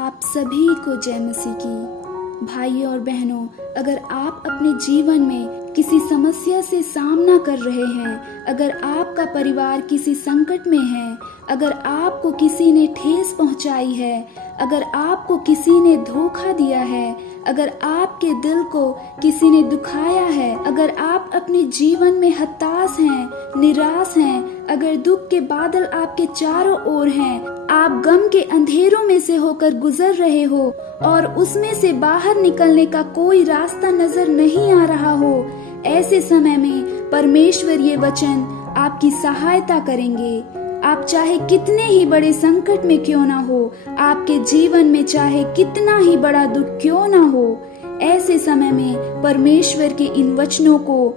आप सभी को जय मसीह की। भाइयों और बहनों, अगर आप अपने जीवन में किसी समस्या से सामना कर रहे हैं, अगर आपका परिवार किसी संकट में है, अगर आपको किसी ने ठेस पहुंचाई है, अगर आपको किसी ने धोखा दिया है, अगर आपके दिल को किसी ने दुखाया है, अगर आप अपने जीवन में हताश हैं, निराश हैं, अगर दुख के बादल आपके चारों ओर हैं, आप गम के अंधेरों में से होकर गुजर रहे हो और उसमें से बाहर निकलने का कोई रास्ता नजर नहीं आ रहा हो, ऐसे समय में परमेश्वर ये वचन आपकी सहायता करेंगे। आप चाहे कितने ही बड़े संकट में क्यों ना हो, आपके जीवन में चाहे कितना ही बड़ा दुख क्यों ना हो, ऐसे समय में परमेश्वर के इन वचनों को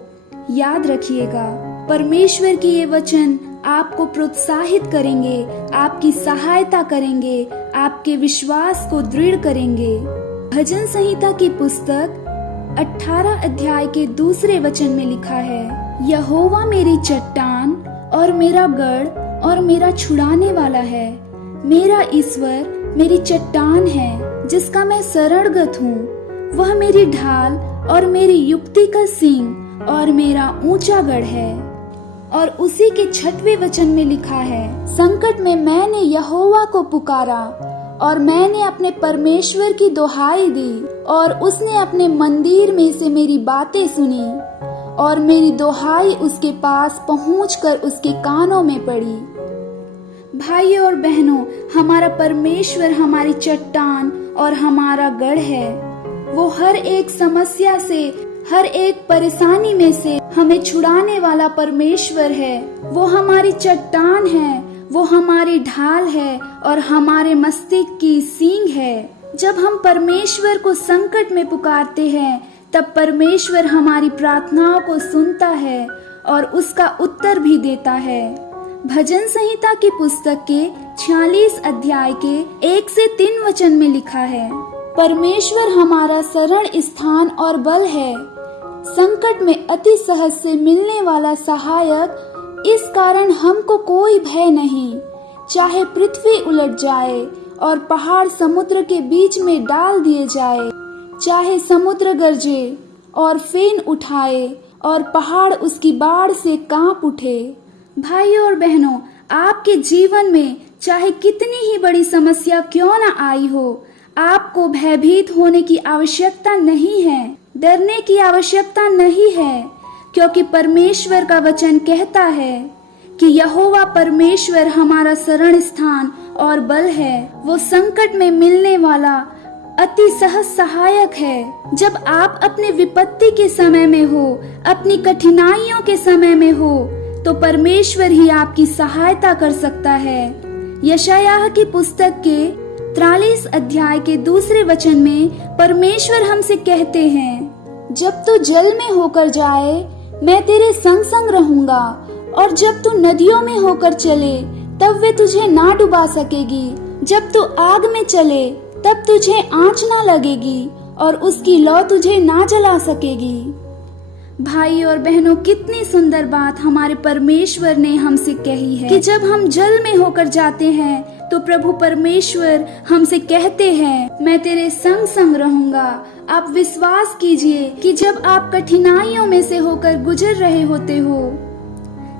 याद रखिएगा। परमेश्वर की ये वचन आपको प्रोत्साहित करेंगे, आपकी सहायता करेंगे, आपके विश्वास को दृढ़ करेंगे। भजन संहिता की पुस्तक 18 अध्याय के 2 वचन में लिखा है, यहोवा मेरी चट्टान और मेरा गढ़ और मेरा छुड़ाने वाला है, मेरा ईश्वर मेरी चट्टान है जिसका मैं शरणगत हूँ। वह मेरी ढाल और मेरी युक्ति का सींग और मेरा ऊंचा गढ़ है। और उसी के 6वें वचन में लिखा है, संकट में मैंने यहोवा को पुकारा और मैंने अपने परमेश्वर की दुहाई दी और उसने अपने मंदिर में से मेरी बातें सुनी और मेरी दुहाई उसके पास पहुंचकर उसके कानों में पड़ी। भाइयों और बहनों, हमारा परमेश्वर हमारी चट्टान और हमारा गढ़ है। वो हर एक समस्या से, हर एक परेशानी में से हमें छुड़ाने वाला परमेश्वर है। वो हमारी चट्टान है, वो हमारी ढाल है और हमारे मस्तिष्क की सींग है। जब हम परमेश्वर को संकट में पुकारते हैं, तब परमेश्वर हमारी प्रार्थनाओं को सुनता है और उसका उत्तर भी देता है। भजन संहिता की पुस्तक के 46 अध्याय के 1 से 3 वचन में लिखा है, परमेश्वर हमारा शरण स्थान और बल है, संकट में अति सहज से मिलने वाला सहायक। इस कारण हमको कोई भय नहीं, चाहे पृथ्वी उलट जाए और पहाड़ समुद्र के बीच में डाल दिए जाए, चाहे समुद्र गरजे और फेन उठाए और पहाड़ उसकी बाढ़ से कांप उठे। भाइयों और बहनों, आपके जीवन में चाहे कितनी ही बड़ी समस्या क्यों ना आई हो, आपको भयभीत होने की आवश्यकता नहीं है, डरने की आवश्यकता नहीं है, क्योंकि परमेश्वर का वचन कहता है कि यहोवा परमेश्वर हमारा शरण स्थान और बल है। वो संकट में मिलने वाला अति सहज सहायक है। जब आप अपने विपत्ति के समय में हो, अपनी कठिनाइयों के समय में हो, तो परमेश्वर ही आपकी सहायता कर सकता है। यशायाह की पुस्तक के 43 अध्याय के 2 वचन में परमेश्वर हमसे कहते हैं, जब तू जल में होकर जाए मैं तेरे संग संग रहूंगा, और जब तू नदियों में होकर चले तब वे तुझे ना डुबा सकेगी, जब तू आग में चले तब तुझे आंच ना लगेगी और उसकी लौ तुझे ना जला सकेगी। भाई और बहनों, कितनी सुंदर बात हमारे परमेश्वर ने हमसे कही है कि जब हम जल में होकर जाते हैं तो प्रभु परमेश्वर हमसे कहते हैं, मैं तेरे संग संग रहूंगा। आप विश्वास कीजिए कि जब आप कठिनाइयों में से होकर गुजर रहे होते हो,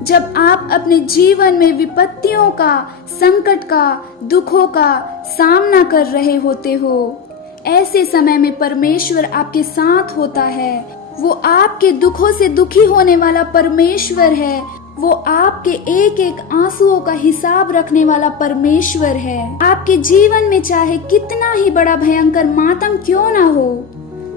जब आप अपने जीवन में विपत्तियों का, संकट का, दुखों का सामना कर रहे होते हो, ऐसे समय में परमेश्वर आपके साथ होता है। वो आपके दुखों से दुखी होने वाला परमेश्वर है। वो आपके एक एक आंसुओं का हिसाब रखने वाला परमेश्वर है। आपके जीवन में चाहे कितना ही बड़ा भयंकर मातम क्यों ना हो,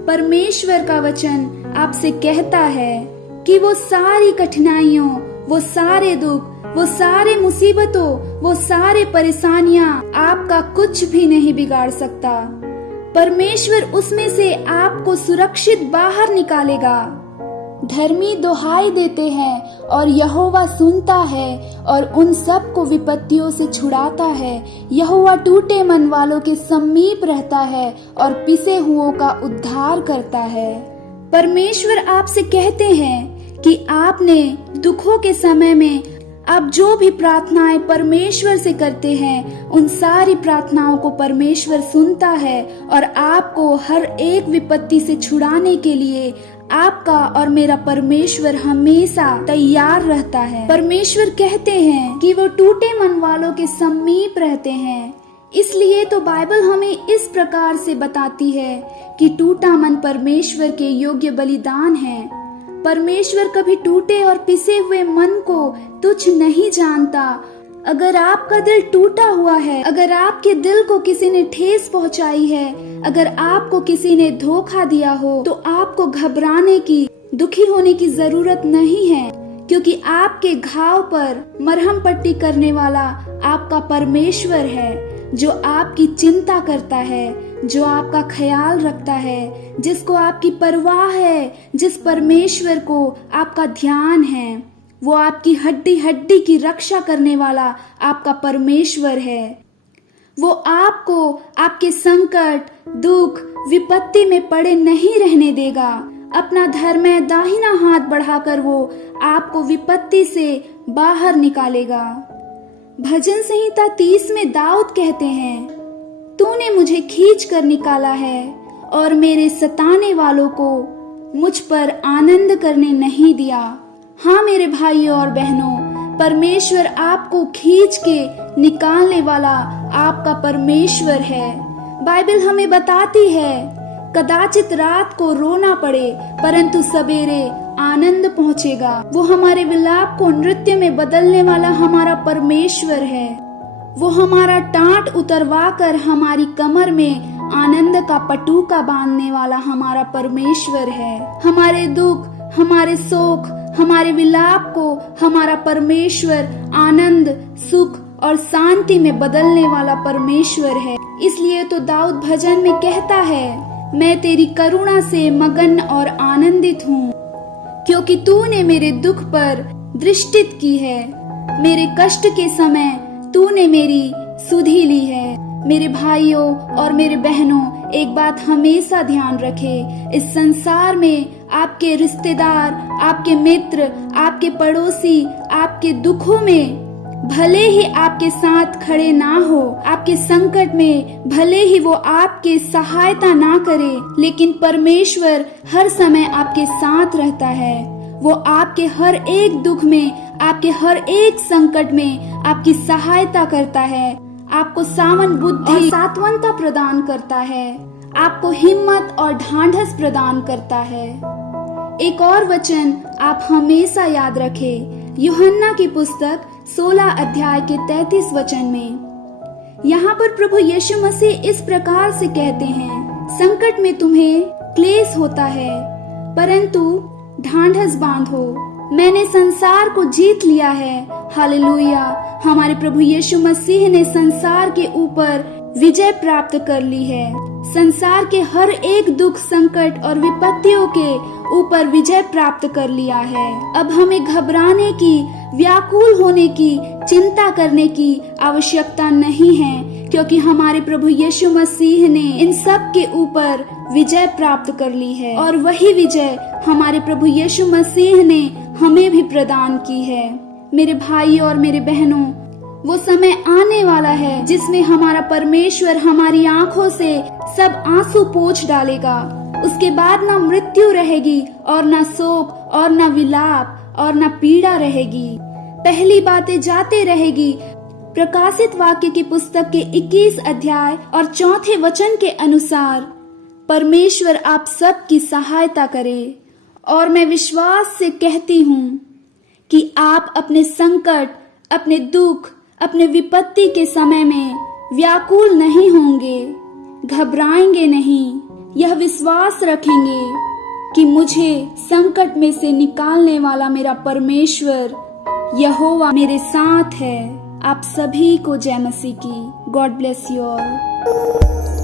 परमेश्वर का वचन आपसे कहता है कि वो सारी कठिनाइयों, वो सारे दुख, वो सारे मुसीबतों, वो सारे परेशानियां आपका कुछ भी नहीं बिगाड़ सकता। परमेश्वर उसमें से आपको सुरक्षित बाहर निकालेगा। धर्मी दुहाई देते हैं और यहोवा सुनता है और उन सब को विपत्तियों से छुड़ाता है। यहोवा टूटे मन वालों के समीप रहता है और पिसे हुओं का उद्धार करता है। परमेश्वर आपसे कहते हैं कि आपने दुखों के समय में आप जो भी प्रार्थनाएं परमेश्वर से करते हैं, उन सारी प्रार्थनाओं को परमेश्वर सुनता है और आपको हर एक विपत्ति से छुड़ाने के लिए आपका और मेरा परमेश्वर हमेशा तैयार रहता है। परमेश्वर कहते हैं कि वो टूटे मन वालों के समीप रहते हैं। इसलिए तो बाइबल हमें इस प्रकार से बताती है कि टूटा मन परमेश्वर के योग्य बलिदान है। परमेश्वर कभी टूटे और पिसे हुए मन को तुच्छ नहीं जानता। अगर आपका दिल टूटा हुआ है, अगर आपके दिल को किसी ने ठेस पहुंचाई है, अगर आपको किसी ने धोखा दिया हो, तो आपको घबराने की, दुखी होने की जरूरत नहीं है, क्योंकि आपके घाव पर मरहम पट्टी करने वाला आपका परमेश्वर है, जो आपकी चिंता करता है, जो आपका ख्याल रखता है, जिसको आपकी परवाह है, जिस परमेश्वर को आपका ध्यान है। वो आपकी हड्डी हड्डी की रक्षा करने वाला आपका परमेश्वर है। वो आपको आपके संकट, दुख, विपत्ति में पड़े नहीं रहने देगा। अपना धर्म दाहिना हाथ बढ़ाकर वो आपको विपत्ति से बाहर निकालेगा। भजन संहिता 30 में दाऊद कहते हैं, तूने मुझे खींच कर निकाला है और मेरे सताने वालों को मुझ पर आनंद करने नहीं दिया। हाँ मेरे भाइयों और बहनों, परमेश्वर आपको खींच के निकालने वाला आपका परमेश्वर है। बाइबल हमें बताती है, कदाचित रात को रोना पड़े परंतु सवेरे आनंद पहुंचेगा। वो हमारे विलाप को नृत्य में बदलने वाला हमारा परमेश्वर है। वो हमारा टाट उतरवा कर हमारी कमर में आनंद का पटुका बांधने वाला हमारा परमेश्वर है। हमारे दुख, हमारे शोक, हमारे विलाप को हमारा परमेश्वर आनंद, सुख और शांति में बदलने वाला परमेश्वर है। इसलिए तो दाऊद भजन में कहता है, मैं तेरी करुणा से मगन और आनंदित हूँ, क्योंकि तूने मेरे दुख पर दृष्टि की है। मेरे कष्ट के समय तूने मेरी सुधि ली है। मेरे भाइयों और मेरे बहनों, एक बात हमेशा ध्यान रखें, इस संसार में आपके रिश्तेदार, आपके मित्र, आपके पड़ोसी आपके दुखों में भले ही आपके साथ खड़े ना हो, आपके संकट में भले ही वो आपके सहायता ना करे, लेकिन परमेश्वर हर समय आपके साथ रहता है। वो आपके हर एक दुख में, आपके हर एक संकट में आपकी सहायता करता है, आपको सामन बुद्धि और सात्वनता प्रदान करता है, आपको हिम्मत और ढांढस प्रदान करता है। एक और वचन आप हमेशा याद रखें, यूहन्ना की पुस्तक 16 अध्याय के 33 वचन में। यहाँ पर प्रभु यीशु मसीह इस प्रकार से कहते हैं, संकट में तुम्हें क्लेश होता है, परंतु ढांढस बांधो, मैंने संसार को जीत लिया है। हालेलुया! हमारे प्रभु यीशु मसीह ने संसार के ऊपर विजय प्राप्त कर ली है। संसार के हर एक दुख, संकट और विपत्तियों के ऊपर विजय प्राप्त कर लिया है। अब हमें घबराने की, व्याकुल होने की, चिंता करने की आवश्यकता नहीं है, क्योंकि हमारे प्रभु यीशु मसीह ने इन सब के ऊपर विजय प्राप्त कर ली है, और वही विजय हमारे प्रभु यीशु मसीह ने हमें भी प्रदान की है। मेरे भाई और मेरे बहनों, वो समय आने वाला है जिसमें हमारा परमेश्वर हमारी आंखों से सब आंसू पोंछ डालेगा। उसके बाद ना मृत्यु रहेगी और ना शोक और ना विलाप और ना पीड़ा रहेगी। पहली बातें जाते रहेगी। प्रकाशित वाक्य की पुस्तक के 21 अध्याय और 4 वचन के अनुसार परमेश्वर आप सब की सहायता करे। और मैं विश्वास से कहती हूँ कि आप अपने संकट, अपने दुख, अपने विपत्ति के समय में व्याकुल नहीं होंगे, घबराएंगे नहीं। यह विश्वास रखेंगे कि मुझे संकट में से निकालने वाला मेरा परमेश्वर यहोवा मेरे साथ है। आप सभी को जय मसीह की। God bless you all.